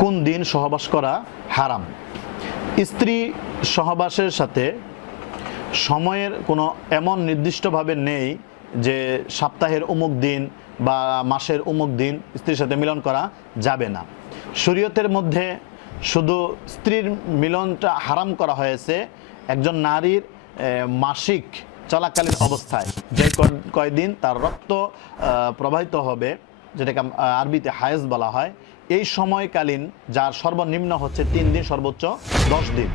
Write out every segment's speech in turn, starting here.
কোন দিন সহবাস করা হারাম? স্ত্রী সহবাসের সাথে সময়ের কোনো এমন নির্দিষ্টভাবে নেই যে সপ্তাহের অমুক দিন বা মাসের অমুক দিন স্ত্রীর সাথে মিলন করা যাবে না। শরীয়তের মধ্যে শুধু স্ত্রীর মিলনটা হারাম করা হয়েছে একজন নারীর মাসিক চলাকালীন অবস্থায়, যে কয়দিন তার রক্ত প্রবাহিত হবে, যেটাকে আরবিতে হায়েজ বলা হয়, এই সময়কালীন যার সর্বনিম্ন হচ্ছে 3 দিন সর্বোচ্চ 10 দিন,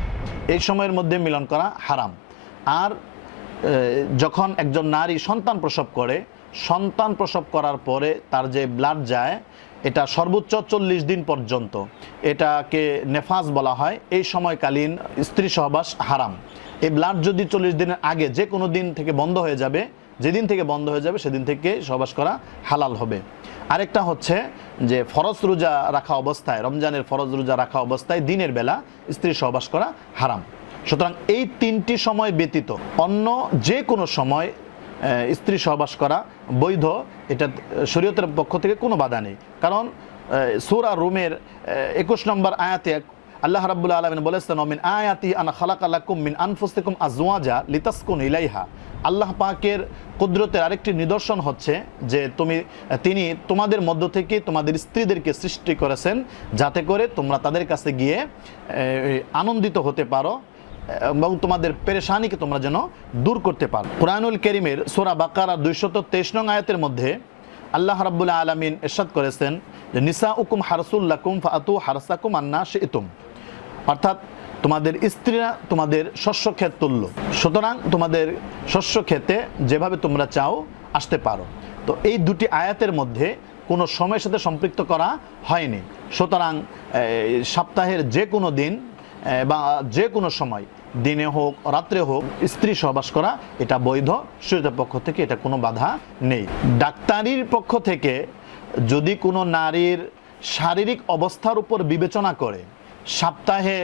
এই সময়ের মধ্যে মিলন করা হারাম। আর যখন একজন নারী সন্তান প্রসব করে, সন্তান প্রসব করার পরে তার যে ব্লাড যায় এটা সর্বোচ্চ 40 দিন পর্যন্ত, এটাকে নেফাস বলা হয়। এই সময়কালীন স্ত্রী সহবাস হারাম। এই ব্লাড যদি 40 দিনের আগে যে কোনো দিন থেকে বন্ধ হয়ে যাবে, যেদিন থেকে বন্ধ হয়ে যাবে সেদিন থেকে সহবাস করা হালাল হবে। আরেকটা হচ্ছে যে ফরজ রোজা রাখা অবস্থায়, রমজানের ফরজ রোজা রাখা অবস্থায় দিনের বেলা স্ত্রী সহবাস করা হারাম। সুতরাং এই 3টি সময় ব্যতীত অন্য যে কোনো সময় স্ত্রী সহবাস করা বৈধ, এটা শরীয়তের পক্ষ থেকে কোনো বাধা নেই। কারণ সূরা রুমের 21 নম্বর আয়াতে আল্লাহ রাব্বুল আলামিন বলেছেন, মিন আয়াতি আনা খালাকা লাকুম মিন আনফুসিকুম আজওয়াজা লিতাসকুনু ইলাইহা। আল্লাহ পাকের কুদরতের আরেকটি নিদর্শন হচ্ছে যে তিনি তোমাদের মধ্য থেকে তোমাদের স্ত্রীদেরকে সৃষ্টি করেছেন যাতে করে তোমরা তাদের কাছে গিয়ে আনন্দিত হতে পারো এবং তোমাদের পেরেশানিকে তোমরা যেন দূর করতে পারো। কুরআনুল কারীমের সূরা বাকারা 223 নং আয়াতের মধ্যে আল্লাহ রাব্বুল আলামিন ইরশাদ করেছেন যে নিসাউকুম হারসুল লাকুম ফাআতু হারসাকুম আন্না শি'তুম, অর্থাৎ তোমাদের স্ত্রীরা তোমাদের শস্যক্ষেত তুল্য, সুতরাং তোমাদের শস্যক্ষেতে যেভাবে তোমরা চাও আসতে পারো। তো এই দুটি আয়াতের মধ্যে কোনো সময়ের সাথে সম্পৃক্ত করা হয়নি। সুতরাং সপ্তাহের যে কোনো দিন বা যে কোনো সময়, দিনে হোক রাত্রে হোক, স্ত্রী সহবাস করা এটা বৈধ। শরীয়তের পক্ষ থেকে এটা কোনো বাধা নেই। ডাক্তারির পক্ষ থেকে যদি কোনো নারীর শারীরিক অবস্থার উপর বিবেচনা করে সপ্তাহে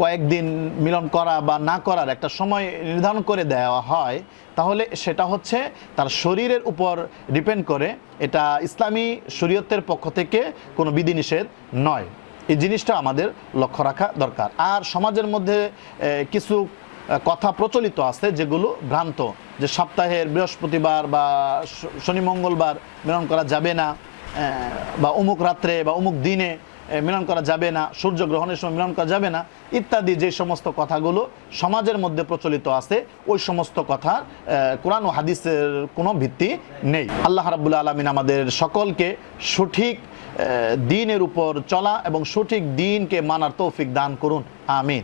কয়েকদিন মিলন করা বা না করার একটা সময় নির্ধারণ করে দেওয়া হয়, তাহলে সেটা হচ্ছে তার শরীরের উপর ডিপেন্ড করে। এটা ইসলামী শরীয়তের পক্ষ থেকে কোনো বিধিনিষেধ নয়। এই জিনিসটা আমাদের লক্ষ্য রাখা দরকার। আর সমাজের মধ্যে কিছু কথা প্রচলিত আছে যেগুলো ভ্রান্ত, যে সপ্তাহের বৃহস্পতিবার বা শনি মঙ্গলবার মিলন করা যাবে না, বা অমুক রাত্রে বা অমুক দিনে মিলন করা যাবে না, সূর্যগ্রহণের সময় মিলন করা যাবে না, ইত্যাদি যে সমস্ত কথাগুলো সমাজের মধ্যে প্রচলিত আছে, ওই সমস্ত কথা কোরআন ও হাদিসের কোনো ভিত্তি নেই। আল্লাহ রাব্বুল আলামিন আমাদের সকলকে সঠিক দ্বীনের উপর চলা এবং সঠিক দ্বীনকে মানার তৌফিক দান করুন। আমিন।